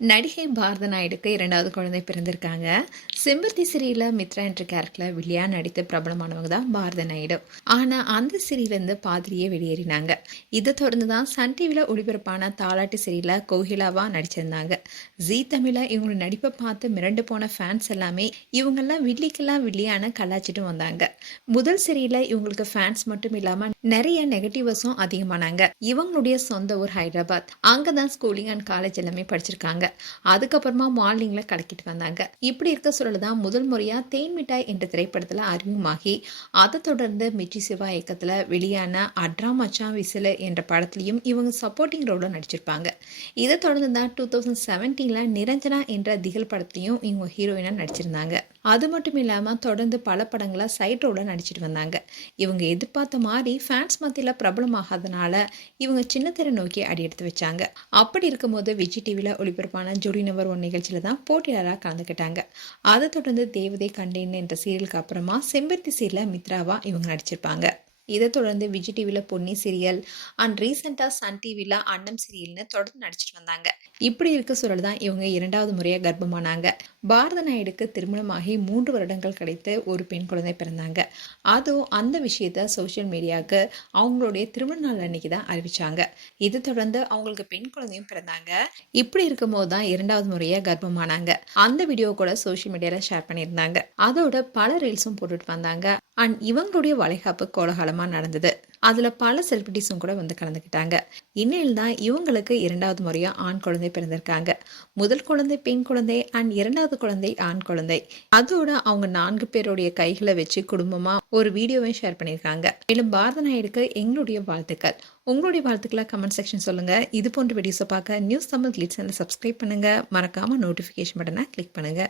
நடிகை பாரத நாயுடுக்கு 2வது குழந்தை பிறந்திருக்காங்க. செம்பருத்தி சீரியல்ல மித்ரா என்ற கேரக்டர்ல வில்லியா நடித்து பிரபலமானவங்க தான் பாரத நாயுடு. ஆனா அந்த சீரியல்லேருந்து பாதிரியே வெளியேறினாங்க. இதை தொடர்ந்து தான் சன் டிவியில் ஒளிபரப்பான தாலாட்டு சீரியல்ல கோகிலாவா நடிச்சிருந்தாங்க. ஜீ தமிழ இவங்களோட நடிப்பை பார்த்து மிரண்டு போன ஃபேன்ஸ் எல்லாமே இவங்கெல்லாம் வில்லிக்கெல்லாம் வில்லியான கலாச்சிட்டு வந்தாங்க. முதல் சீரியல்ல இவங்களுக்கு ஃபேன்ஸ் மட்டும் இல்லாம நிறைய நெகட்டிவர்ஸும் அதிகமானாங்க. இவங்களுடைய சொந்த ஊர் ஹைதராபாத். அங்கதான் ஸ்கூலிங் அண்ட் காலேஜ் எல்லாமே படிச்சிருக்காங்க. அதுக்கப்புறமா மாடலிங்ல கலக்கிட்டு வந்தாங்க. இப்படி இருக்க சூழல் தான் முதல் முறையா தேன் மிட்டாய் என்ற திரைப்படத்துல அறிமுகமாகி அதை தொடர்ந்து மிர்ச்சி சிவா இயக்கத்துல வெளியான அட்ரா மச்சான் விசில என்ற படத்துலையும் இவங்க சப்போர்ட்டிங் ரோல நடிச்சிருப்பாங்க. இதை தொடர்ந்து தான் 2017 நிரஞ்சனா என்ற திகழ் படத்துலையும் இவங்க ஹீரோயினா நடிச்சிருந்தாங்க. அது மட்டும் இல்லாம தொடர்ந்து பல படங்கள சைட் ரோல நடிச்சிட்டு வந்தாங்க. இவங்க எதிர்பார்த்த மாதிரி ஃபேன்ஸ் மத்தியில் பிரபலமாகாதனால இவங்க சின்ன திரை நோக்கி அடி எடுத்து வச்சாங்க. அப்படி இருக்கும்போது விஜய் டிவியில் ஒளிபரப்பான ஜோடி நம்பர் 1 நிகழ்ச்சியில் தான் போட்டியாளராக கலந்துக்கிட்டாங்க. அதை தொடர்ந்து தேவதை கண்டேன் என்ற சீரியலுக்கு அப்புறமா செம்பருத்தி சீரியலில் மித்ராவா இவங்க நடிச்சிருப்பாங்க. இதை தொடர்ந்து விஜய் டிவியில் பொன்னி சீரியல் அண்ட் ரீசெண்டாக சன் டிவியில் அன்னம் சீரியல்னு தொடர்ந்து நடிச்சிட்டு வந்தாங்க. இப்படி இருக்க சூழல் தான் இவங்க 2வது முறையாக கர்ப்பமானாங்க. பாரத நாயுடுக்கு திருமணமாகி 3 வருடங்கள் கழித்து ஒரு பெண் குழந்தை பிறந்தாங்க. அதுவும் அந்த விஷயத்த சோஷியல் மீடியாவுக்கு அவங்களுடைய திருமண நாள் அன்னைக்கு தான் அறிவிச்சாங்க. இதை தொடர்ந்து அவங்களுக்கு பெண் குழந்தையும் பிறந்தாங்க. இப்படி இருக்கும் போது தான் 2வது முறையாக கர்ப்பமானாங்க. அந்த வீடியோ கூட சோஷியல் மீடியாவில் ஷேர் பண்ணியிருந்தாங்க. அதோட பல ரீல்ஸும் போட்டுட்டு வந்தாங்க. அண்ட் இவங்களுடைய வளைகாப்பு கோலாகலமாக நடந்தது. அதுல பல செலிபிரிட்டிஸும் கூட வந்து கலந்துக்கிட்டாங்க. இந்நிலையில் தான் இவங்களுக்கு 2வது முறையா ஆண் குழந்தை பிறந்திருக்காங்க. முதல் குழந்தை பெண் குழந்தை அண்ட் 2வது குழந்தை ஆண் குழந்தை. அதோட அவங்க 4 பேருடைய கைகளை வச்சு குடும்பமா ஒரு வீடியோவை ஷேர் பண்ணியிருக்காங்க. மேலும் பாரத நாயுடுக்கு எங்களுடைய வாழ்த்துக்கள். உங்களுடைய வாழ்த்துக்களை கமெண்ட் செக்ஷன் சொல்லுங்க. இது போன்ற வீடியோஸை பார்க்க நியூஸ் தமிழ் கிளிட்ஸ் சேனலை சப்ஸ்கிரைப் பண்ணுங்க. மறக்காம நோட்டிஃபிகேஷன் பட்டனை கிளிக் பண்ணுங்க.